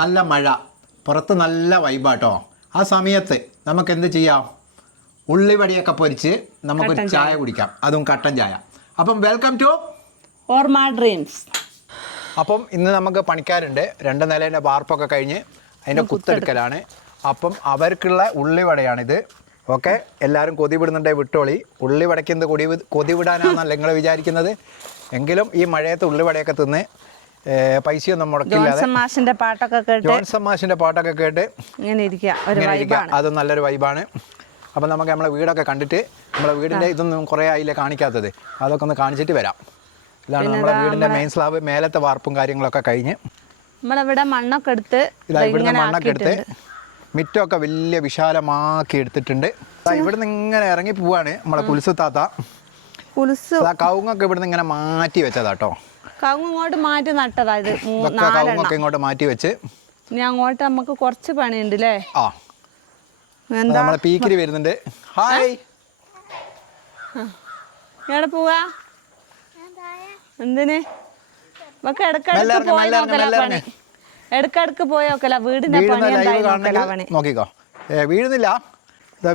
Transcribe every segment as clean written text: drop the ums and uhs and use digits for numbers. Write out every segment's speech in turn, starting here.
നല്ല മഴ, പുറത്ത് നല്ല വൈബാട്ടോ. ആ സമയത്ത് നമുക്ക് എന്ത് ചെയ്യാം? ഉള്ളിവടിയൊക്കെ പൊരിച്ച് നമുക്കൊരു ചായ കുടിക്കാം, അതും കട്ടൻ ചായ. അപ്പം വെൽക്കം ടു ഓർമ്മ ഡ്രീംസ്. അപ്പം ഇന്ന് നമുക്ക് പണിക്കാരുണ്ട്. 2 നിലേൻ്റെ വാർപ്പൊക്കെ കഴിഞ്ഞ് അതിൻ്റെ കുത്തെടുക്കലാണ്. അപ്പം അവർക്കുള്ള ഉള്ളിവടയാണിത്. ഓക്കെ, എല്ലാവരും കൊതി വിടുന്നുണ്ടേ വിട്ടോളി. ഉള്ളിവടയ്ക്കുന്നത് കൊതി വിടാനാണെന്നല്ല നിങ്ങൾ വിചാരിക്കുന്നത്. എങ്കിലും ഈ മഴയത്ത് ഉള്ളിവടയൊക്കെ തിന്ന് പൈസയൊന്നും മുടക്കില്ലാതെ ജോൺസൺ മാഷിൻ്റെ പാട്ടൊക്കെ കേട്ട് ഇങ്ങനെ ഇരിക്കുക, അത് നല്ലൊരു വൈബാണ്. അപ്പം നമുക്ക് നമ്മളെ വീടൊക്കെ കണ്ടിട്ട്, നമ്മളെ വീടിൻ്റെ ഇതൊന്നും കുറേ ആയില്ലേ കാണിക്കാത്തത്, അതൊക്കെ ഒന്ന് കാണിച്ചിട്ട് വരാം. ഇതാണ് നമ്മുടെ വീടിൻ്റെ മെയിൻ സ്ലാബ്. മേലത്തെ വാർപ്പും കാര്യങ്ങളൊക്കെ കഴിഞ്ഞ് നമ്മളിവിടെ മണ്ണൊക്കെ എടുത്ത്, ഇവിടുന്ന് മണ്ണൊക്കെ എടുത്ത് മിറ്റമൊക്കെ വലിയ വിശാലമാക്കി എടുത്തിട്ടുണ്ട്. ഇവിടുന്ന് ഇങ്ങനെ ഇറങ്ങി പോവാണ് നമ്മളെ കുലുസു താത്ത. കവുങ്ങൊക്കെ ഇവിടുന്ന് ഇങ്ങനെ മാറ്റി വെച്ചതാട്ടോ. കവുങ്ങ് ഇങ്ങോട്ട് മാറ്റി നട്ടതാ. ഇത് കവുങ്ങൊക്കെ ഇങ്ങോട്ട് മാറ്റി വെച്ച് ഇനി അങ്ങോട്ട് നമുക്ക് കുറച്ച് പണിയുണ്ട് അല്ലേ? ആ, നമ്മളെ പീക്കിരി വരുന്നുണ്ട്. ഹായ്, എവിടെ പോവാ? എന്തിന്? ഇടക്കിടക്ക് പോയോക്കല വീടിന്റെ പണി നോക്കിക്കോ. വീഴുന്നില്ല.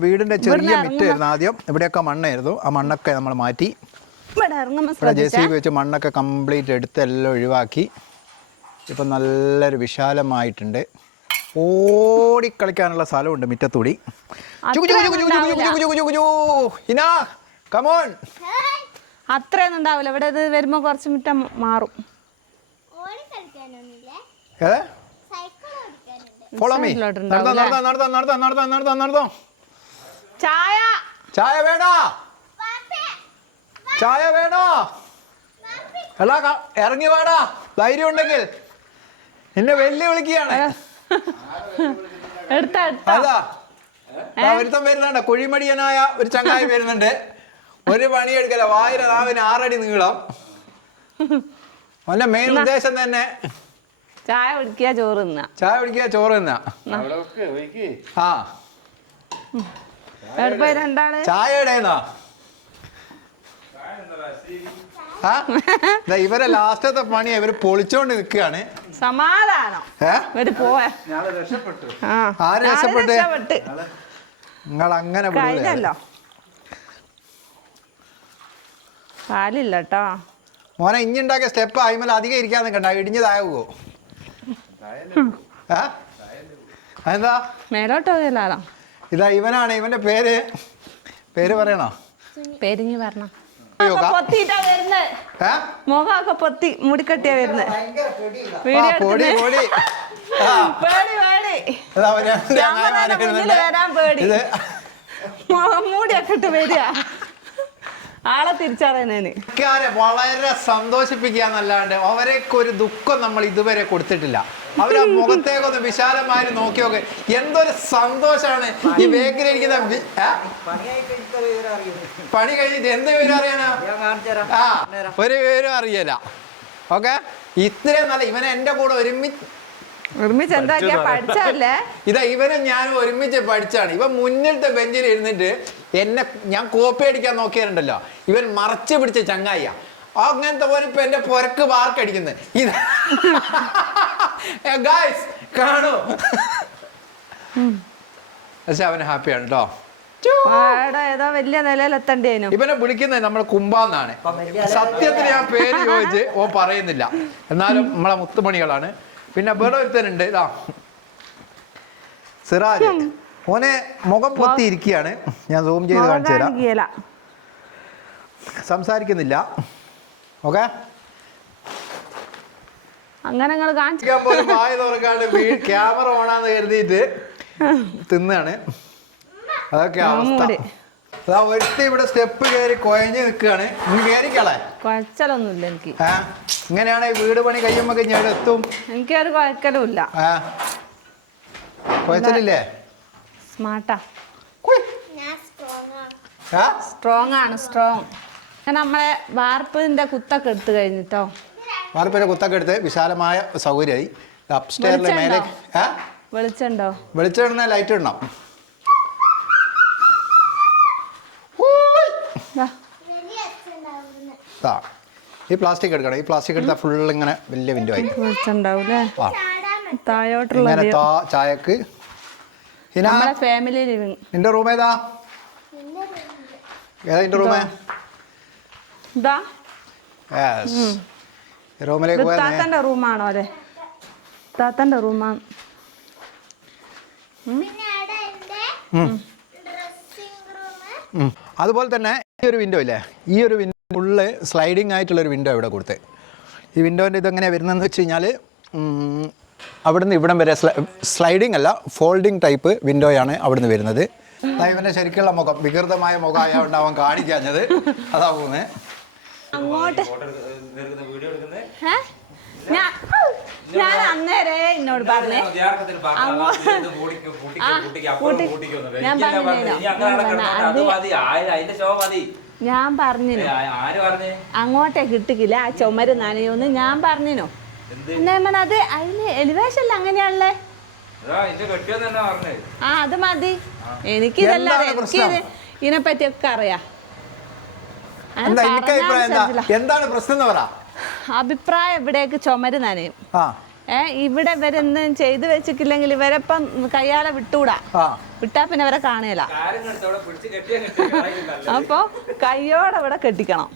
വീടിന്റെ ചെറിയ മിറ്റായിരുന്നു ആദ്യം. ഇവിടെയൊക്കെ മണ്ണായിരുന്നു. ആ മണ്ണൊക്കെ നമ്മൾ മാറ്റി JCB വെച്ച് മണ്ണൊക്കെ കംപ്ലീറ്റ് എടുത്ത് എല്ലാം ഒഴിവാക്കി. ഇപ്പം നല്ലൊരു വിശാലമായിട്ടുണ്ട്. ഓടിക്കളിക്കാനുള്ള സ്ഥലമുണ്ട് മിറ്റത്തൂടി. അത്രയൊന്നും ഉണ്ടാവില്ല ഇവിടെ. ഇത് വരുമ്പോ കുറച്ച് മിറ്റം മാറും. ചായ വേണോ? ചായ വേണോ? അല്ല, ഇറങ്ങി വേടാ, ധൈര്യം ഉണ്ടെങ്കിൽ. എന്നെ വെല്ലു വിളിക്കുകയാണ്. ഒരുത്തം വരുന്നുണ്ട്, കുഴിമടിയനായ ഒരു ചങ്ങായി വരുന്നുണ്ട്. ഒരു പണിയെടുക്കല, വായിര നാവിന് 6 അടി നീളം. അവന്റെ മെയിൻ ഉദ്ദേശം തന്നെ ചായ കുടിക്കുക, ചോറ് തിന്ന. ചായ കുടിക്കുക, ചോറ് തിന്ന. ആ, ചായ എവിടെയെന്നാ? ഇവരെ ലാസ്റ്റത്തെ പണി ഇവര് പൊളിച്ചോണ്ട് നിൽക്കുകയാണ്. സമാധാനം. ആര് രക്ഷപ്പെട്ട്? നിങ്ങൾ അങ്ങനെ കഴിഞ്ഞല്ലോ. പാലില്ല കേട്ടോ മോനെ. ഇഞ്ഞി ഉണ്ടാക്കിയ സ്റ്റെപ്പ് ആയിമല അധികം ഇരിക്കാൻ നിൽക്കണ്ട, ഇടിഞ്ഞതാകുമോ? അതെന്താ മേലോട്ട് പോകലാലോ. ഇതാ ഇവനാണ്. ഇവന്റെ പേര് പറയണോ? പേരിഞ്ഞ് പറഞ്ഞോ. മുഖമൊക്കെ പൊത്തി മുടിക്കെട്ടിയാ വരുന്നത്. വരാൻ പേടി. മുഖം മൂടിയൊക്കെ ഇട്ട് വരിക, ആളെ തിരിച്ചറിയുന്നതിന്. വളരെ സന്തോഷിപ്പിക്കാന്നല്ലാണ്ട് അവരൊക്കെ ഒരു ദുഃഖം നമ്മൾ ഇതുവരെ കൊടുത്തിട്ടില്ല. അവരെ മുഖത്തേക്കൊന്ന് വിശാലമായി നോക്കിയൊക്കെ എന്തൊരു സന്തോഷാണ്. ഈ ബേക്കറി ഇരിക്കുന്ന പണി കഴിഞ്ഞിട്ട് എന്ത് വിവരം അറിയാനാ? ഒരു വിവരം അറിയല. ഓക്കെ, ഇത്രയും നല്ല ഇവനെ എന്റെ കൂടെ ഒരുമിച്ച് എന്താക്കിയാ പഠിച്ചല്ലേ? ഇതാ ഇവനും ഞാനും ഒരുമിച്ച് പഠിച്ചാണ്. ഇവൻ മുന്നിലത്തെ ബെഞ്ചിൽ ഇരുന്നിട്ട് ഞാൻ കോപ്പി അടിക്കാൻ നോക്കിയിട്ടുണ്ടല്ലോ, ഇവൻ മറച്ചു പിടിച്ച ചങ്ങായിയാ. അങ്ങനത്തെ പോലെ ഇപ്പൊ എന്റെ പൊരക്ക് വാർക്കടിക്കുന്നത് ഇത്. ഗായ്സ് കാണൂ. പക്ഷെ അവന് ഹാപ്പിയാണ് കേട്ടോ. ഏതോ വലിയ നിലയിലെത്തേണ്ടേനു. ഇവനെ വിളിക്കുന്നത് നമ്മൾ കുംഭാന്നാണ്. സത്യത്തിന് ഞാൻ പേര് ചോദിച്ച് പറയുന്നില്ല, എന്നാലും നമ്മളെ മുത്തുമണികളാണ്. പിന്നെ വേറെ ഒരുത്തനുണ്ട്, ഇതാ സിറാജ്. ഓനെ മുഖം പൊത്തി ഇരിക്കുകയാണ്. ഞാൻ സൂം ചെയ്ത് കാണിച്ചു തരാം. സംസാരിക്കുന്നില്ല. ഓക്കെ, അങ്ങനെ വായ തുറക്കാണ്ട് ക്യാമറ ഓണാന്ന് കരുതിയിട്ട് തിന്നാണ്. അതൊക്കെ അവസ്ഥ. അതാ ഒരുത്തി ഇവിടെ സ്റ്റെപ്പ് കയറി കുഴഞ്ഞ് നിൽക്കുകയാണ്. ഇനി കയറിക്കളെ. കുഴച്ചലൊന്നുമില്ല എനിക്ക്. ഇങ്ങനെയാണ് ഈ വീട് പണി കഴിയുമ്പോ ഞാൻ എത്തും. എനിക്കൊരു കുഴക്കലും ഇല്ല. കുഴച്ചിട്ടില്ലേ? സ്മാർട്ടാ, സ്ട്രോങ് ആണ്, സ്ട്രോങ്. നമ്മളെ വാർപ്പിന്റെ കുത്തൊക്കെ എടുത്തു കഴിഞ്ഞിട്ടോ. വാർപ്പിന്റെ കുത്തൊക്കെ എടുത്ത് വിശാലമായ സൗകര്യമായി. അപ്സ്റ്റെയറിലെ മേലെ വെളിച്ചുണ്ടോ? വെളിച്ചം ഇടണ, ലൈറ്റ് ഇടണം. ഈ പ്ലാസ്റ്റിക് എടുക്കണം. ഈ പ്ലാസ്റ്റിക് എടുത്താൽ ഫുൾ ഇങ്ങനെ വലിയ വിൻഡോ ആയി. താഴോട്ടുള്ള ഇങ്ങനെ ചായക്ക് ഹിന നമ്മളെ ഫാമിലി ലിവിങ്. നിന്റെ റൂം ഏതാ? ഏതാ നിന്റെ റൂമേ? ഇതാ റൂമിലേക്ക് പോയാൽ താത്തന്റെ റൂമാണോ? അതെ, താത്തന്റെ റൂമാണ്. അതുപോലെ തന്നെ ഈ ഒരു വിൻഡോ ഇല്ലേ, ഈ ഒരു വിൻഡോ ഫുള്ള് സ്ലൈഡിങ് ആയിട്ടുള്ളൊരു വിൻഡോ ഇവിടെ കൊടുത്ത്. ഈ വിൻഡോൻ്റെ ഇതെങ്ങനെയാണ് വരുന്നതെന്ന് വെച്ച് കഴിഞ്ഞാൽ അവിടുന്ന് ഇവിടം വരെ സ്ലൈഡിങ് അല്ല, ഫോൾഡിങ് ടൈപ്പ് വിൻഡോയാണ് അവിടുന്ന് വരുന്നത്. ഇവൻ്റെ ശരിക്കുള്ള മുഖം, വികൃതമായ മുഖമായതുകൊണ്ട് അവൻ കാണിക്കാഞ്ഞത് അതാ പോകുന്നത്. അങ്ങോട്ട് ഞാൻ അന്നേരേ എന്നോട് പറഞ്ഞേ ഞാൻ പറഞ്ഞിനു അങ്ങോട്ടേക്ക് ഇട്ടിക്കില്ല, ആ ചുമര് നനയൊന്ന് ഞാൻ പറഞ്ഞിനു. അത് അതിന് എലിവേഷൻ അങ്ങനെയാണല്ലേ. ആ അത് മതി, എനിക്കിതല്ല, എനിക്ക് ഇതിനെപ്പറ്റിയൊക്കെ അറിയാം. എന്താണ് പ്രശ്നം? അഭിപ്രായം ഇവിടേക്ക് ചുമര് നനയും. ഇവിടെ ഇവരെന്തും ചെയ്തു വെച്ചിട്ടില്ലെങ്കിൽ ഇവരെപ്പം കയ്യാലെ വിട്ടൂടാ, വിട്ടാ പിന്നെ ഇവരെ കാണുകയില്ല. അപ്പൊ കയ്യോടെ ഇവിടെ കെട്ടിക്കണം.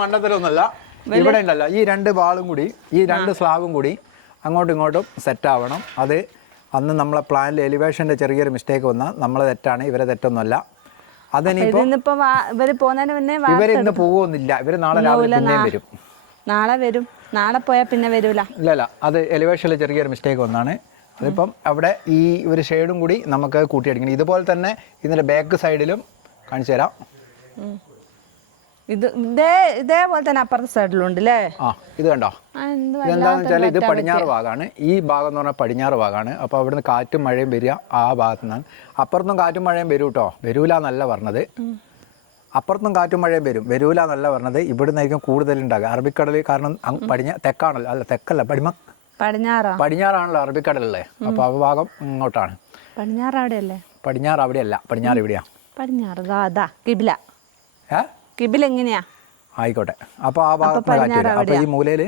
മണ്ണത്തിലൊന്നല്ല ഇവിടെ ഉണ്ടല്ലോ, ഈ രണ്ട് ബാളും കൂടി, ഈ രണ്ട് സ്ലാബും കൂടി അങ്ങോട്ടും ഇങ്ങോട്ടും സെറ്റ് ആവണം. അത് അന്ന് നമ്മളെ പ്ലാനിൽ എലിവേഷന്റെ ചെറിയൊരു മിസ്റ്റേക്ക് വന്നാൽ നമ്മളെ തെറ്റാണ്, ഇവരെ തെറ്റൊന്നുമല്ല. അതിനിപ്പോ ഇവര് പോകുന്നതിന് മുന്നേ ഇവരിന്ന് പോകുന്നില്ല, ഇവര് നാളെ രാവിലെ പിന്നെയും വരും. നാളെ വരും, നാളെ പോയാൽ പിന്നെ വരൂല. ഇല്ല, അത് എലിവേഷനിൽ ചെറിയൊരു മിസ്റ്റേക്ക് വന്നാണ്. അതിപ്പം അവിടെ ഈ ഒരു ഷെയ്ഡും കൂടി നമുക്ക് കൂട്ടിയടിക്കണം. ഇതുപോലെ തന്നെ ഇതിന്റെ ബാക്ക് സൈഡിലും കാണിച്ചു തരാം. ഇതേപോലെ തന്നെ അപ്പുറത്തെ സൈഡിലുണ്ട് അല്ലേ? ഇത് കണ്ടോ? ഇതെന്താന്ന് വെച്ചാൽ ഇത് പടിഞ്ഞാറ് ഭാഗമാണ്, ഈ ഭാഗം എന്ന് പറഞ്ഞാൽ പടിഞ്ഞാറ് ഭാഗമാണ്. അപ്പോൾ അവിടുന്ന് കാറ്റും മഴയും വരിക ആ ഭാഗത്തു നിന്നാണ്. അപ്പുറത്തും കാറ്റും മഴയും വരും കേട്ടോ, വരൂല എന്നല്ല പറഞ്ഞത്. അപ്പുറത്തും കാറ്റും മഴയും വരൂല എന്നല്ല പറഞ്ഞത്. ഇവിടുന്നായിരിക്കും കൂടുതലുണ്ടാകുക. അറബിക്കടൽ കാരണം തെക്കാണല്ലോ, അല്ല തെക്കല്ല, പടിഞ്ഞാറാണല്ലോ അറബിക്കടലല്ലേ. അപ്പോൾ ആ ഭാഗം ഇങ്ങോട്ടാണ്. പടിഞ്ഞാറ് അവിടെയല്ലേ? പടിഞ്ഞാറ് അവിടെയല്ല, പടിഞ്ഞാറ് ഇവിടെയാ. പടിഞ്ഞാറ് കിബില എങ്ങനെയാ? ആയിക്കോട്ടെ. അപ്പോൾ ആ ഭാഗത്ത് കാറ്റ് വരും. അപ്പോൾ ഈ മൂലയിൽ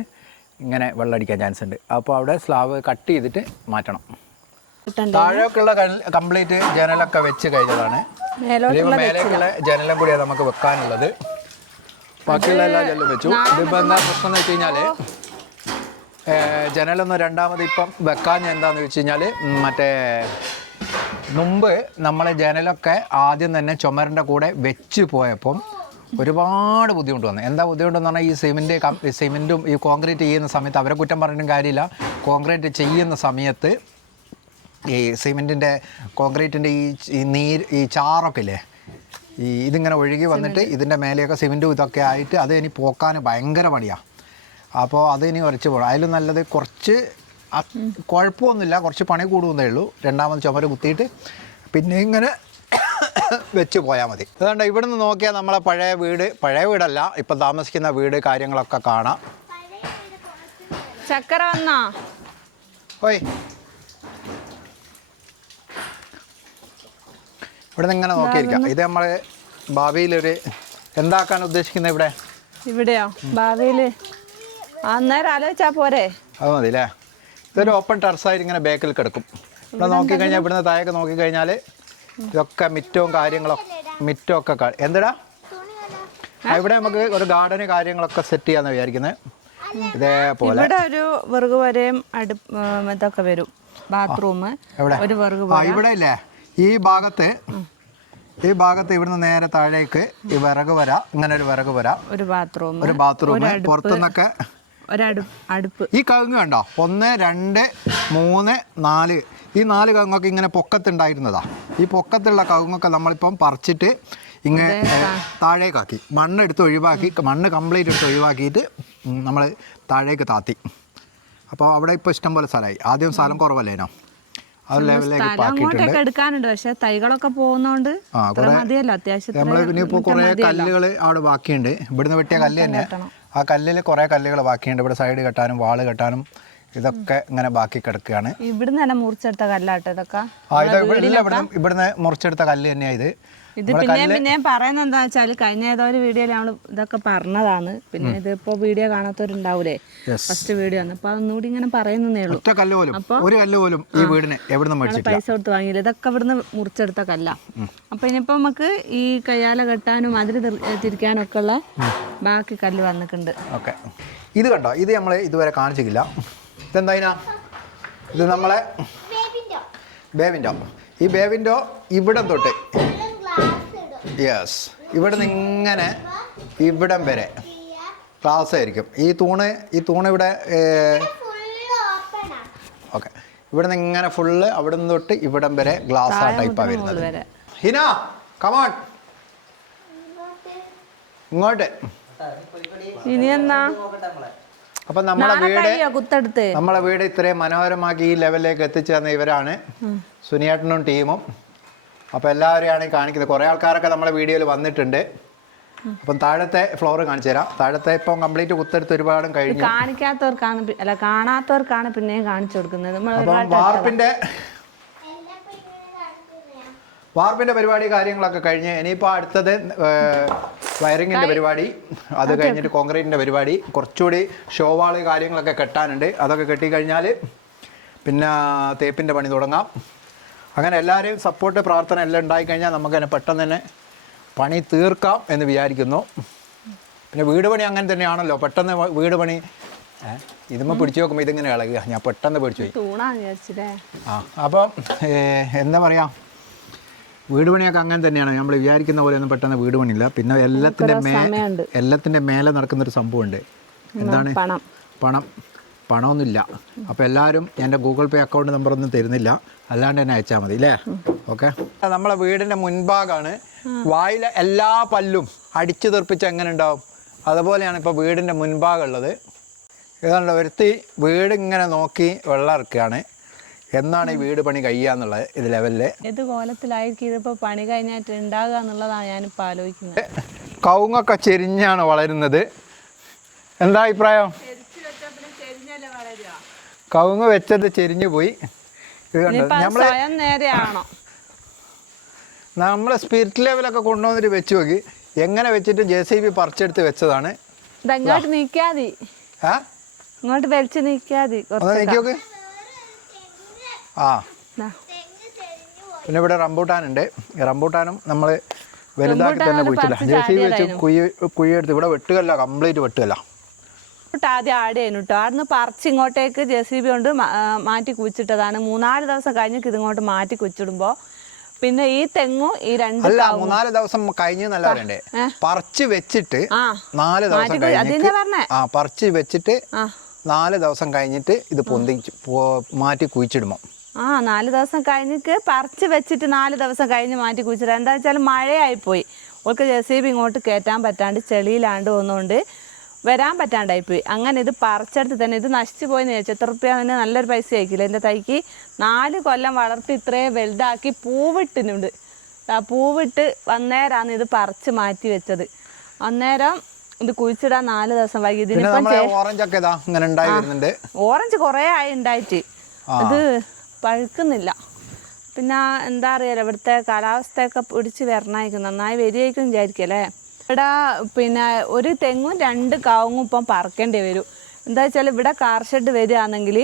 ഇങ്ങനെ വെള്ളം അടിക്കാൻ ചാൻസ് ഉണ്ട്. അപ്പോൾ അവിടെ സ്ലാബ് കട്ട് ചെയ്തിട്ട് മാറ്റണം. താഴേക്കുള്ള കംപ്ലീറ്റ് ജനലൊക്കെ വെച്ച് കഴിഞ്ഞതാണ്. മേലേക്കുള്ള ജനലും കൂടിയാണ് നമുക്ക് വെക്കാനുള്ളത്. ബാക്കിയുള്ള എല്ലാ ജനലും വെച്ചു. ഇതിപ്പോൾ എന്താ പ്രശ്നം എന്ന് വെച്ച് കഴിഞ്ഞാൽ ജനലൊന്നും രണ്ടാമത് ഇപ്പം വെക്കാൻ എന്താണെന്ന് വെച്ച് കഴിഞ്ഞാൽ മറ്റേ മുമ്പ് നമ്മളെ ജനലൊക്കെ ആദ്യം തന്നെ ചുമരിൻ്റെ കൂടെ വെച്ച് പോയപ്പം ഒരുപാട് ബുദ്ധിമുട്ട് വന്നു. എന്താ ബുദ്ധിമുട്ടെന്ന് പറഞ്ഞാൽ ഈ സിമെൻറ്റും ഈ കോൺക്രീറ്റ് ചെയ്യുന്ന സമയത്ത് അവരെ കുറ്റം പറഞ്ഞിട്ടും കാര്യമില്ല. കോൺക്രീറ്റ് ചെയ്യുന്ന സമയത്ത് ഈ സിമെൻറ്റിൻ്റെ കോൺക്രീറ്റിൻ്റെ ഈ ചാറൊക്കെ ഇല്ലേ, ഇതിങ്ങനെ ഒഴുകി വന്നിട്ട് ഇതിൻ്റെ മേലെയൊക്കെ സിമെൻറ്റും ഇതൊക്കെ ആയിട്ട് അത് ഇനി പോക്കാൻ ഭയങ്കര പണിയാണ്. അപ്പോൾ അത് ഇനി ഉരച്ച് പോകണം. അതിലും നല്ലത് കുറച്ച് കുഴപ്പമൊന്നുമില്ല, കുറച്ച് പണി കൂടുന്നേ ഉള്ളൂ. രണ്ടാമത് ചുമര് കുത്തിയിട്ട് പിന്നെ ഇങ്ങനെ വെച്ച് പോയാൽ മതി. അതുകൊണ്ട് ഇവിടെ നിന്ന് നോക്കിയാൽ നമ്മളെ പഴയ വീടല്ല, ഇപ്പം താമസിക്കുന്ന വീട് കാര്യങ്ങളൊക്കെ കാണാം. ചക്കര വന്നോ? ഓയ് ഇവിടെ നിന്ന് ഇങ്ങനെ നോക്കിയിരിക്കാം. ഇത് നമ്മൾ ഭാവിയിലൊരു എന്താക്കാൻ ഉദ്ദേശിക്കുന്നത് ഇവിടെയോ? ഭാവിയിൽ അന്നേരം ആലോചിച്ചാ പോരെ? അത് മതി അല്ലേ. ഇതൊരു ഓപ്പൺ ടെറസായിട്ട് ഇങ്ങനെ ബാക്കിൽ കിടക്കും. ഇവിടെ നോക്കിക്കഴിഞ്ഞാൽ ഇവിടുന്ന് താഴേക്ക് നോക്കിക്കഴിഞ്ഞാൽ ഇതൊക്കെ മിറ്റമൊക്കെ എന്തടാ ഇവിടെ നമുക്ക് ഒരു ഗാർഡന് കാര്യങ്ങളൊക്കെ സെറ്റ് ചെയ്യാന്ന് വിചാരിക്കുന്നത്. ഇതേപോലെ ഇവിടെ ഒരു വിറക് വരെയും ഇതൊക്കെ വരും, ബാത്റൂം. ഇവിടെ ഇല്ലേ ഈ ഭാഗത്ത് ഇവിടുന്ന് നേരെ താഴേക്ക് ഈ വിറക് വര, ഇങ്ങനെ ഒരു വിറക് വര, ഒരു ബാത്റൂം പുറത്തുനിന്നൊക്കെ അടുപ്പ്. ഈ കവുങ്ങ് കണ്ടോ? 1, 2, 3, 4 ഈ 4 കവുങ്ങൊക്കെ ഇങ്ങനെ പൊക്കത്തുണ്ടായിരുന്നതാ. ഈ പൊക്കത്തുള്ള കവുങ്ങൊക്കെ നമ്മളിപ്പം പറിച്ചിട്ട് ഇങ്ങനെ താഴേക്കാക്കി, മണ്ണ് കംപ്ലീറ്റ് എടുത്ത് ഒഴിവാക്കിയിട്ട് നമ്മൾ താഴേക്ക് താത്തി. അപ്പോൾ അവിടെ ഇപ്പോൾ ഇഷ്ടം പോലെ സ്ഥലമായി. ആദ്യം സ്ഥലം കുറവല്ലേനോ, അത് ലെവലിലേക്ക് എടുക്കാനുണ്ട്. പക്ഷേ തൈകളൊക്കെ പോകുന്നോണ്ട് നമ്മൾ ഇനിയിപ്പോൾ കുറേ കല്ലുകൾ അവിടെ ബാക്കിയുണ്ട്. ഇവിടുന്ന് വെട്ടിയ കല്ല് തന്നെ, ആ കല്ലിൽ കുറേ കല്ലുകൾ ബാക്കിയുണ്ട്. ഇവിടെ സൈഡ് കെട്ടാനും വാള് കെട്ടാനും ഇതൊക്കെ ഇങ്ങനെ ബാക്കി കിടക്കുകയാണ്. ഇവിടുന്ന് മുറിച്ചെടുത്ത കല്ലാട്ടോ ഇതൊക്കെ. ഇവിടുന്ന് മുറിച്ചെടുത്ത കല്ല് തന്നെയാണ് ഇത്. ഇത് പിന്നെയും പറയുന്നത് എന്താ വെച്ചാൽ കഴിഞ്ഞ ഏതോ ഒരു വീഡിയോയിൽ നമ്മൾ ഇതൊക്കെ പറഞ്ഞതാണ്. പിന്നെ ഇതിപ്പോ വീഡിയോ കാണാത്തവരുണ്ടാവൂലേ, ഫസ്റ്റ് വീഡിയോ ആണ്. അപ്പൊ അതൊന്നുകൂടി ഇങ്ങനെ പറയുന്നേ ഉള്ളൂ. പൈസ കൊടുത്ത് വാങ്ങിയില്ല, ഇതൊക്കെ ഇവിടുന്ന് മുറിച്ചെടുത്ത കല്ല. അപ്പൊ ഇനിയിപ്പോ നമുക്ക് ഈ കയ്യാല കെട്ടാനും അതിൽ തിരിക്കാനും ഒക്കെ ഉള്ള ബാക്കി കല്ല് വന്നിട്ടുണ്ട്. ഓക്കെ, ഇത് കണ്ടോ, ഇത് നമ്മൾ ഇതുവരെ കാണിച്ചിട്ടില്ല. ഇതെന്താ, ഇത് നമ്മളെ ബേവിൻഡോ. ഈ ബേവിൻഡോ ഇവിടം തൊട്ട് യെസ് ഇവിടെ നിന്ന് ഇങ്ങനെ ഇവിടം വരെ ഗ്ലാസ് ആയിരിക്കും. ഈ തൂണ് ഇവിടെ ഓക്കെ, ഇവിടെ നിന്ന് ഇങ്ങനെ ഫുള്ള് അവിടെ നിന്ന് തൊട്ട് ഇവിടം വരെ ഗ്ലാസ് ആ ടൈപ്പാണ് വരുന്നത്. ഹിന കമോൺ ഇങ്ങോട്ട്. അപ്പം നമ്മളെ വീട് ഇത്രയും മനോഹരമാക്കി ഈ ലെവലിലേക്ക് എത്തിച്ചേർന്ന ഇവരാണ് സുനിയേട്ടനും ടീമും. അപ്പോൾ എല്ലാവരെയാണ് കാണിക്കുന്നത്. കുറേ ആൾക്കാരൊക്കെ നമ്മളെ വീഡിയോയിൽ വന്നിട്ടുണ്ട്. അപ്പം താഴത്തെ ഫ്ലോർ കാണിച്ചു തരാം. താഴത്തെ ഇപ്പം കംപ്ലീറ്റ് കുത്തെടുത്ത് ഒരുപാടും കഴിഞ്ഞു. കാണാത്തവർക്കാണ് പിന്നെയും കാണിച്ചു കൊടുക്കുന്നത്. അപ്പം വാർപ്പിന്റെ പരിപാടി കാര്യങ്ങളൊക്കെ കഴിഞ്ഞ് ഇനിയിപ്പോൾ അടുത്തത് വയറിങ്ങിൻ്റെ പരിപാടി, അത് കഴിഞ്ഞിട്ട് കോൺക്രീറ്റിൻ്റെ പരിപാടി, കുറച്ചുകൂടി ഷോവാള് കാര്യങ്ങളൊക്കെ കെട്ടാനുണ്ട്. അതൊക്കെ കെട്ടിക്കഴിഞ്ഞാൽ പിന്നെ തേപ്പിൻ്റെ പണി തുടങ്ങാം. അങ്ങനെ എല്ലാവരെയും സപ്പോർട്ട് പ്രാർത്ഥന എല്ലാം ഉണ്ടായിക്കഴിഞ്ഞാൽ നമുക്ക് തന്നെ പെട്ടെന്ന് തന്നെ പണി തീർക്കാം എന്ന് വിചാരിക്കുന്നു. പിന്നെ വീട് പണി അങ്ങനെ തന്നെയാണല്ലോ, പെട്ടെന്ന് വീട് പണി ഇതുമ്പോൾ പിടിച്ചു നോക്കുമ്പോൾ ഇതിങ്ങനെ ഇളകുക. ഞാൻ പെട്ടെന്ന് പിടിച്ചു പോയി. അപ്പം എന്താ പറയുക, വീട് പണിയൊക്കെ അങ്ങനെ തന്നെയാണ്. നമ്മൾ വിചാരിക്കുന്ന പോലെ ഒന്നും പെട്ടെന്ന് വീട് പണിയില്ല. പിന്നെ എല്ലാത്തിൻ്റെ മേലെ നടക്കുന്നൊരു സംഭവമുണ്ട്. എന്താണ്? പണമൊന്നുമില്ല. അപ്പോൾ എല്ലാവരും എൻ്റെ ഗൂഗിൾ പേ അക്കൗണ്ട് നമ്പറൊന്നും തരുന്നില്ല, അല്ലാണ്ട് തന്നെ അയച്ചാൽ മതി അല്ലേ? ഓക്കെ, നമ്മളെ വീടിൻ്റെ മുൻഭാഗമാണ്. വായിലെ എല്ലാ പല്ലും അടിച്ചു തെറിപ്പിച്ച് എങ്ങനെ ഉണ്ടാവും അതുപോലെയാണ് ഇപ്പോൾ വീടിൻ്റെ മുൻഭാഗം ഉള്ളത്. ഏതാണ്ട് ഒരുത്തി വീട് ഇങ്ങനെ നോക്കി വെള്ളം ഇറക്കുകയാണ്. എന്നാണ് ഈ വീട് പണി കഴിയാന്നുള്ളത് ഇത് ലെവലില് ഏത് കോലത്തിലായിരിക്കും ഇതിപ്പോൾ പണി കഴിഞ്ഞായിട്ട് ഉണ്ടാകുക എന്നുള്ളതാണ് ഞാനിപ്പോൾ ആലോചിക്കുന്നത്. കവുങ്ങൊക്കെ ചെരിഞ്ഞാണ് വളരുന്നത്. എന്താ അഭിപ്രായം? കവുങ്ങ് വെച്ചത് ചെരിഞ്ഞു പോയി. നമ്മളെ സ്പിരിറ്റ് ലെവലൊക്കെ കൊണ്ടുവന്നിട്ട് വെച്ച് നോക്കി. എങ്ങനെ വെച്ചിട്ട് JCB പറിച്ചെടുത്ത് വെച്ചതാണ്. ഇങ്ങോട്ട് വലിച്ചു നീക്കാതി. ആ പിന്നെ ഇവിടെ റംബൂട്ടാനുണ്ട്. റംബൂട്ടാനും നമ്മൾ വലുതാക്കി തന്നെ കുഴിച്ചില്ല. JCB വെച്ച് കുഴിയെടുത്ത് ഇവിടെ വെട്ടുകല്ല, കംപ്ലീറ്റ് വെട്ടുകല്ല. ആദ്യം ആഡ് ചെയ്യുന്നു കേട്ടോ. അവിടുന്ന് പറിച്ച് ഇങ്ങോട്ടേക്ക് JCB കൊണ്ട് മാറ്റി കുഴിച്ചിട്ടതാണ്. 3-4 ദിവസം കഴിഞ്ഞിട്ട് ഇതിങ്ങോട്ട് മാറ്റി കുഴിച്ചിടുമ്പോൾ പിന്നെ ഈ തെങ്ങും ഈ രണ്ട് അല്ല 3-4 ദിവസം കഴിഞ്ഞ് നല്ല പറയണ്ടേ, പറിച്ച് വെച്ചിട്ട് 4 ദിവസം പറിച്ച് വെച്ചിട്ട് 4 ദിവസം കഴിഞ്ഞിട്ട് ഇത് മാറ്റി കുഴിച്ചിടുമോ? 4 ദിവസം കഴിഞ്ഞിട്ട് പറിച്ച് വെച്ചിട്ട് 4 ദിവസം കഴിഞ്ഞ് മാറ്റി കുഴിച്ചിടുക. എന്താ വെച്ചാൽ മഴയായിപ്പോയി. ഓൾക്ക് JCB ഇങ്ങോട്ട് കയറ്റാൻ പറ്റാണ്ട് ചെളിയിലാണ്ട് വന്നുകൊണ്ട് വരാൻ പറ്റാണ്ടായിപ്പോയി. അങ്ങനെ ഇത് പറിച്ചെടുത്ത് തന്നെ ഇത് നശിച്ചു പോയെന്ന് ചോദിച്ചാൽ എത്ര റുപ്യ തന്നെ നല്ലൊരു പൈസ ആയിരിക്കില്ല. എൻ്റെ തൈക്ക് 4 കൊല്ലം വളർത്തി ഇത്രയും വലുതാക്കി പൂവിട്ടിനുണ്ട്. പൂവിട്ട് അന്നേരമാണ് ഇത് പറിച്ച് മാറ്റി വെച്ചത്. അന്നേരം ഇത് കുഴിച്ചിടാൻ 4 ദിവസം വൈകി. ഓറഞ്ച് കുറേ ആയി ഉണ്ടായിട്ട് ഇത് പഴുക്കുന്നില്ല. പിന്നെ എന്താ അറിയാലോ, ഇവിടുത്തെ കാലാവസ്ഥയൊക്കെ പിടിച്ച് വരണമായിരിക്കും, നന്നായി വരികയായിരിക്കും വിചാരിക്കല്ലേ. ഇവിടെ പിന്നെ ഒരു തെങ്ങും 2 കവുങ്ങും ഇപ്പം പറിക്കേണ്ടി വരും. എന്താ വെച്ചാൽ ഇവിടെ കാർ ഷെഡ് വരികയാണെങ്കിൽ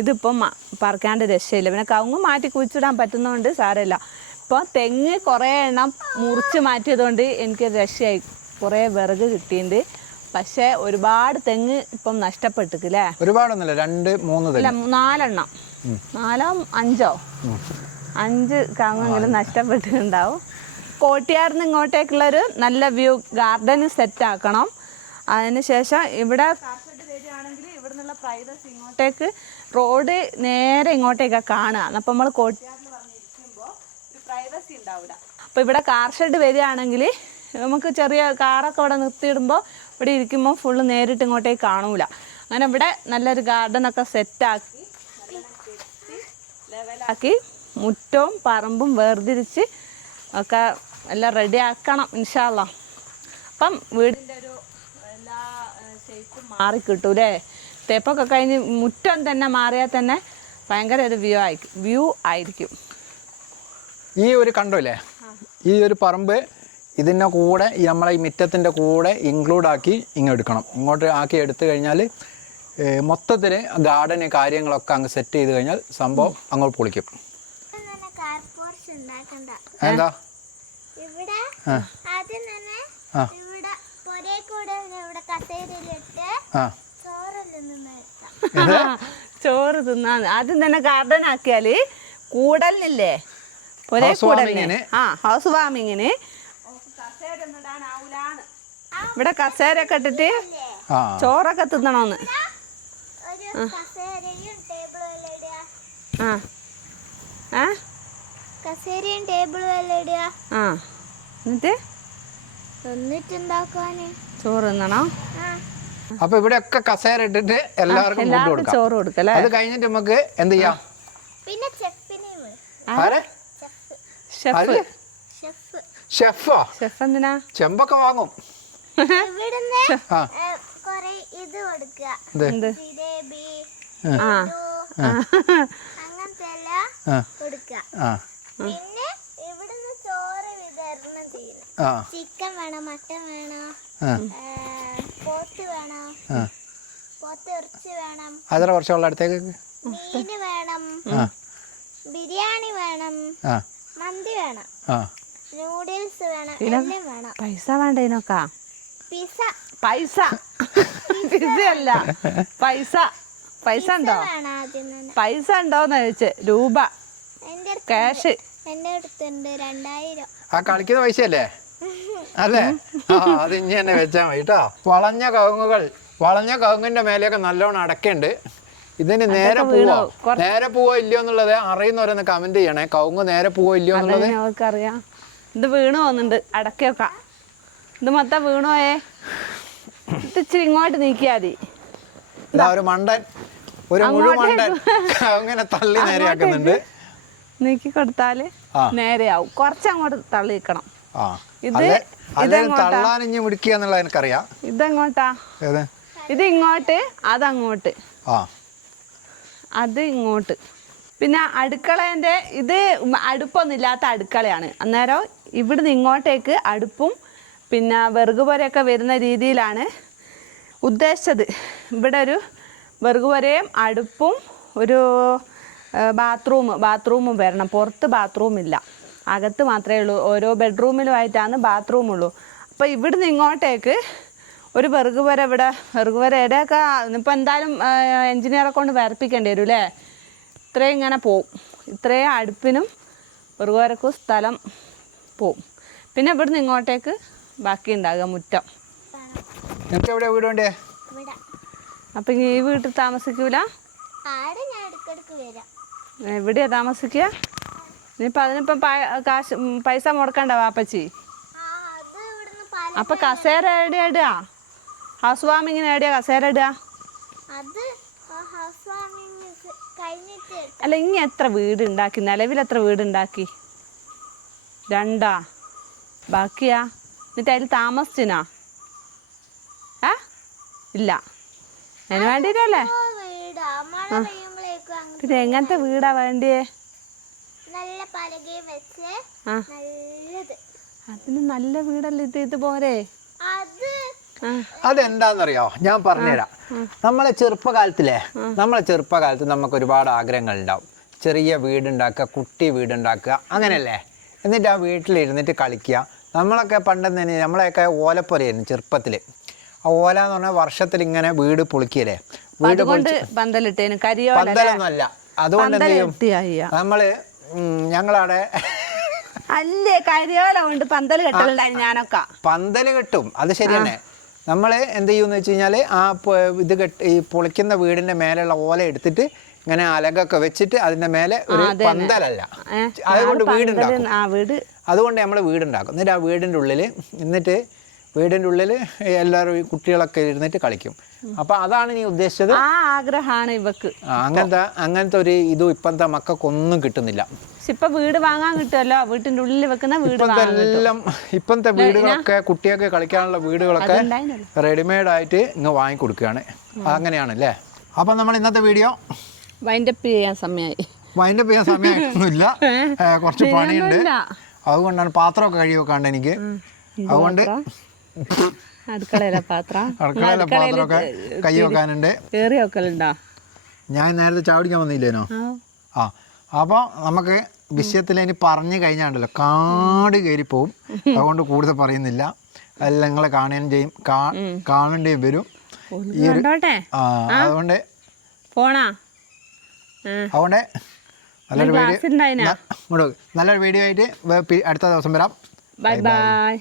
ഇതിപ്പം പറിക്കാണ്ട് രക്ഷയില്ല. പിന്നെ കവുങ്ങ് മാറ്റി കുഴിച്ചിടാൻ പറ്റുന്നതുകൊണ്ട് സാരമില്ല. ഇപ്പോൾ തെങ്ങ് കുറേ എണ്ണം മുറിച്ച് മാറ്റിയതുകൊണ്ട് എനിക്ക് രക്ഷയായി. കുറേ വിറക് കിട്ടിയിട്ടുണ്ട്. പക്ഷേ ഒരുപാട് തെങ്ങ് ഇപ്പം നഷ്ടപ്പെട്ടില്ലേ? ഒരുപാടൊന്നുമില്ല, 2-3 ഇല്ല 4 എണ്ണം, 4-5 കവുങ്ങെങ്കിലും നഷ്ടപ്പെട്ടിട്ടുണ്ടാവും. കോട്ടിയാർന്ന് ഇങ്ങോട്ടേക്കുള്ളൊരു നല്ല വ്യൂ ഗാർഡന് സെറ്റ് ആക്കണം. അതിന് ശേഷം ഇവിടെ കാർഷെഡ് വരികയാണെങ്കിൽ ഇവിടെ നിന്നുള്ള പ്രൈവസി ഇങ്ങോട്ടേക്ക് റോഡ് നേരെ ഇങ്ങോട്ടേക്കാണ് കാണുക. അപ്പം നമ്മൾ കോട്ടിയാർന്ന് പറഞ്ഞിരിക്കുമ്പോൾ ഒരു പ്രൈവസി ഉണ്ടാവില്ല. അപ്പോൾ ഇവിടെ കാർഷെഡ് വരികയാണെങ്കിൽ നമുക്ക് ചെറിയ കാറൊക്കെ ഇവിടെ നിർത്തിയിടുമ്പോൾ ഇവിടെ ഇരിക്കുമ്പോൾ ഫുള്ള് നേരിട്ട് ഇങ്ങോട്ടേക്ക് കാണൂല. അങ്ങനെ ഇവിടെ നല്ലൊരു ഗാർഡനൊക്കെ സെറ്റാക്കി ലെവലാക്കി മുറ്റവും പറമ്പും വേർതിരിച്ച് ഒക്കെ എല്ലാം റെഡി ആക്കണം ഇൻഷാ അല്ലാ. അപ്പം വീടിൻ്റെ ഒരു എല്ലാ ഷേപ്പും മാറിക്കിട്ടൂലേ. തേപ്പൊക്കെ കഴിഞ്ഞ് മുറ്റം തന്നെ മാറിയാൽ തന്നെ ഭയങ്കര ഒരു വ്യൂ ആയിരിക്കും. ഈ ഒരു കണ്ടല്ലേ, ഈ ഒരു പറമ്പ് ഇതിൻ്റെ കൂടെ ഈ നമ്മളെ ഈ മിറ്റത്തിൻ്റെ കൂടെ ഇൻക്ലൂഡ് ആക്കി എടുക്കണം. ഇങ്ങോട്ട് ആക്കി എടുത്തു കഴിഞ്ഞാൽ മൊത്തത്തിൽ ഗാർഡന് കാര്യങ്ങളൊക്കെ അങ്ങ് സെറ്റ് ചെയ്ത് കഴിഞ്ഞാൽ സംഭവം അങ്ങോട്ട് പൊളിക്കും. എന്താ ഇവിടെ ആദ്യം തന്നെ ഇവിടെ പൊരേ കൂടെ ഇവിടെ കസേരയിലിട്ട് ചോറ് തിന്നാ ആദ്യം തന്നെ ഗാർഡൻ ആക്കിയാല് കൂടലിനില്ലേ പൊരേ കൂടലിന് ഹൗസ് വാമിങ്ങിന് ഇവിടെ കസേരയൊക്കെ ഇട്ടിട്ട് ചോറൊക്കെ തിന്നണോന്ന്. കസേരയും ടേബിളും എല്ലാം ഇടുക. എന്നിട്ട് എന്താക്കാന് ചോറ് തിന്നണോ? അപ്പൊ ഇവിടെ ഒക്കെ കസേര ഇട്ടിട്ട് എല്ലാവർക്കും ചോറ് കൊടുക്കല്ലേ. അത് കഴിഞ്ഞിട്ട് നമുക്ക് എന്ത് ചെയ്യാം? പിന്നെ ഷെഫോ? ഷെഫ് എന്തിനാ? ചെമ്പൊക്കെ വാങ്ങും. ഇത് കൊടുക്കുക, ജിലേബി അങ്ങനത്തെ എല്ലാം കൊടുക്കുക. പിന്നെ ഇവിടുന്ന് ചോറ് വിതരണം ചെയ്യണം. ചിക്കൻ വേണം, മട്ടൻ വേണം, പോത്ത് വേണം, പോത്ത് ഇറച്ചി വേണം, അതിന് കുറച്ചുള്ള അടുത്തേക്ക് മീന് വേണം, ബിരിയാണി വേണം, മന്തി വേണം, നൂഡിൽസ് വേണം, എല്ലാം വേണം. പൈസ വേണ്ടേനൊക്കെ? പിസ പൈസ പിസയല്ല പൈസ. പൈസ ഉണ്ടോ? പൈസ ഉണ്ടോന്ന് ചോദിച്ചേ. രൂപ ക്യാഷ് എന്റെ അടുത്തുണ്ട് 2000. ആ കളിക്കുന്ന പൈസയല്ലേ? അല്ലേ? അത് ഇനി തന്നെ വെച്ചാൽ മതി കേട്ടോ. വളഞ്ഞ കവുങ്ങിന്റെ മേലെയൊക്കെ നല്ലോണം അടക്കുണ്ട്. ഇതിന് നേരെ പോവോ ഇല്ലയോ എന്നുള്ളത് അറിയുന്നവരൊന്ന് കമന്റ് ചെയ്യണേ. കവുങ്ങ് നേരെ പോവോ ഇല്ലയോ എന്നുള്ളത് അവർക്കറിയാം. ഇത് വീണ് പോകുന്നുണ്ട് അടക്കൊക്കെ. ഇത് മൊത്തം വീണോയേ. ഇച്ചിരി ഇങ്ങോട്ട് നീക്കിയാ മതി. ഒരു മണ്ടൻ, ഒരു മുഴുമണ്ടൻ അങ്ങനെ തള്ളി നേരെയാക്കുന്നുണ്ട്. നീക്കി കൊടുത്താല് നേരെയാവും. കുറച്ചങ്ങോട്ട് തള്ളിക്കണം. തള്ളാനിഞ്ഞ് മുടിക്കുക എന്നുള്ളത് എനിക്കറിയാം. ഇതെങ്ങോട്ടാ? ഇത് ഇങ്ങോട്ട്, അതങ്ങോട്ട്, അത് ഇങ്ങോട്ട്. പിന്നെ അടുക്കളേൻ്റെ ഇത് അടുപ്പൊന്നും ഇല്ലാത്ത അടുക്കളയാണ്. അന്നേരം ഇവിടുന്ന് ഇങ്ങോട്ടേക്ക് അടുപ്പും പിന്നെ വിറകുപുരയൊക്കെ വരുന്ന രീതിയിലാണ് ഉദ്ദേശിച്ചത്. ഇവിടെ ഒരു വിറകുപുരയും അടുപ്പും ഒരു ബാത്റൂമും വരണം. പുറത്ത് ബാത്റൂമില്ല, അകത്ത് മാത്രമേ ഉള്ളൂ. ഓരോ ബെഡ്റൂമിലുമായിട്ടാണ് ബാത്റൂമുള്ളൂ. അപ്പോൾ ഇവിടുന്ന് ഇങ്ങോട്ടേക്ക് ഒരു വിറകുപുര, ഇവിടെ വിറകുപുര എവിടെയൊക്കെ ഇപ്പം എന്തായാലും എൻജിനീയറെ കൊണ്ട് വരപ്പിക്കേണ്ടി വരും അല്ലേ. ഇത്രയും ഇങ്ങനെ പോവും. ഇത്രയും അടുപ്പിനും വിറകുപുരക്കും സ്ഥലം പോവും. പിന്നെ ഇവിടുന്ന് ഇങ്ങോട്ടേക്ക് ബാക്കി ഉണ്ടാകുക മുറ്റം. അപ്പം ഈ വീട്ടിൽ താമസിക്കൂല? എവിടെയാ താമസിക്കുക? ഇനിയിപ്പോൾ അതിനിപ്പം പൈസ മുടക്കണ്ട വാപ്പച്ചി. അപ്പം കസേര എവിടെയാ ഇടുക? ഹൗസ് വാമിങ്ങിന് എവിടെയാ കസേര ഇടുക? അല്ല, ഇനി എത്ര വീടുണ്ടാക്കി? നിലവിൽ എത്ര വീടുണ്ടാക്കി? 2 ബാക്കിയാ? എന്നിട്ട് അതിൽ താമസിച്ചിനാ? ഇല്ല, അതിന് വേണ്ടിയിട്ടല്ലേ. പിന്നെ എങ്ങനത്തെ വീടാ വേണ്ടിയേ? അതിന് നല്ല വീടല്ലേ ഇത് പോരെ? അതെന്താന്നറിയോ, ഞാൻ പറഞ്ഞുതരാം. നമ്മളെ ചെറുപ്പകാലത്ത് നമുക്ക് ഒരുപാട് ആഗ്രഹങ്ങൾ ഉണ്ടാവും. ചെറിയ വീടുണ്ടാക്കുക, കുട്ടി വീടുണ്ടാക്കുക, അങ്ങനെയല്ലേ? എന്നിട്ട് ആ വീട്ടിലിരുന്നിട്ട് കളിക്കുക. നമ്മളൊക്കെ പണ്ടെന്ന് തന്നെ നമ്മളെയൊക്കെ ഓലപ്പുരയായിരുന്നു ചെറുപ്പത്തിൽ. ആ ഓല എന്ന് പറഞ്ഞാൽ വർഷത്തിൽ ഇങ്ങനെ വീട് പൊളിക്കല്ലേ. വീട് പന്തലൊന്നും അല്ല. അതുകൊണ്ട് എന്ത് ചെയ്യും നമ്മള് ഞങ്ങളവിടെ അല്ലേ കരിയോല കൊണ്ട് പന്തൽ കെട്ടലുണ്ടായി. ഞാനൊക്കെ പന്തൽ കെട്ടും, അത് ശരി തന്നെ. നമ്മൾ എന്ത് ചെയ്യുമെന്ന് വെച്ച് കഴിഞ്ഞാൽ ആ ഇത് ഈ പൊളിക്കുന്ന വീടിൻ്റെ മേലെയുള്ള ഓല എടുത്തിട്ട് ഇങ്ങനെ അലകൊക്കെ വെച്ചിട്ട് അതിൻ്റെ മേലെ ഒരു പന്തലല്ല, അതുകൊണ്ട് വീടുണ്ടാക്കും. അതുകൊണ്ട് നമ്മൾ വീടുണ്ടാക്കും. എന്നിട്ട് ആ വീടിൻ്റെ ഉള്ളിൽ എല്ലാവരും കുട്ടികളൊക്കെ ഇരുന്നിട്ട് കളിക്കും. അപ്പം അതാണ് നീ ഉദ്ദേശിച്ചത്? ആ ആഗ്രഹമാണ് ഇവക്ക്. അങ്ങനത്തെ ഒരു ഇതും ഇപ്പോഴത്തെ മക്കൾക്കൊന്നും കിട്ടുന്നില്ല. ഇപ്പൊ വീട് വാങ്ങാൻ കിട്ടുമല്ലോ, വീട്ടിന്റെ ഉള്ളിൽ വെക്കുന്ന വീട്. ഇപ്പോഴത്തെ വീടുകളൊക്കെ കുട്ടികൾക്ക് കളിക്കാനുള്ള വീടുകളൊക്കെ റെഡിമെയ്ഡ് ആയിട്ട് ഇങ്ങ് വാങ്ങിക്കൊടുക്കുകയാണ്. അങ്ങനെയാണല്ലേ? അപ്പം നമ്മൾ ഇന്നത്തെ വീഡിയോ വൈൻഡപ്പ് ചെയ്യാൻ സമയമായിട്ടൊന്നുമില്ല, കുറച്ച് പണിയുണ്ട്. അതുകൊണ്ടാണ് പാത്രമൊക്കെ കഴുകി വെക്കാണ്ട് എനിക്ക്. അതുകൊണ്ട് അടുക്കളയിലെ പാത്രം അടുക്കളയിലെ പാത്രമൊക്കെ കൈ വെക്കാനുണ്ട്. കയറി വെക്കലുണ്ടോ? ഞാൻ നേരത്തെ ചാവടിക്കാൻ വന്നില്ലേനോ? ആ അപ്പോൾ നമുക്ക് വിഷയത്തിലേനി പറഞ്ഞു കഴിഞ്ഞാണ്ടല്ലോ കാട് കയറിപ്പോവും. അതുകൊണ്ട് കൂടുതൽ പറയുന്നില്ല. അതെല്ലാം നിങ്ങളെ കാണുകയും ചെയ്യും, കാണേണ്ടിയും വരും. ഈ ഒരു അതുകൊണ്ട് അതുകൊണ്ട് നല്ലൊരു വീഡിയോ ആയിട്ട് അടുത്ത ദിവസം വരാം. Bye bye.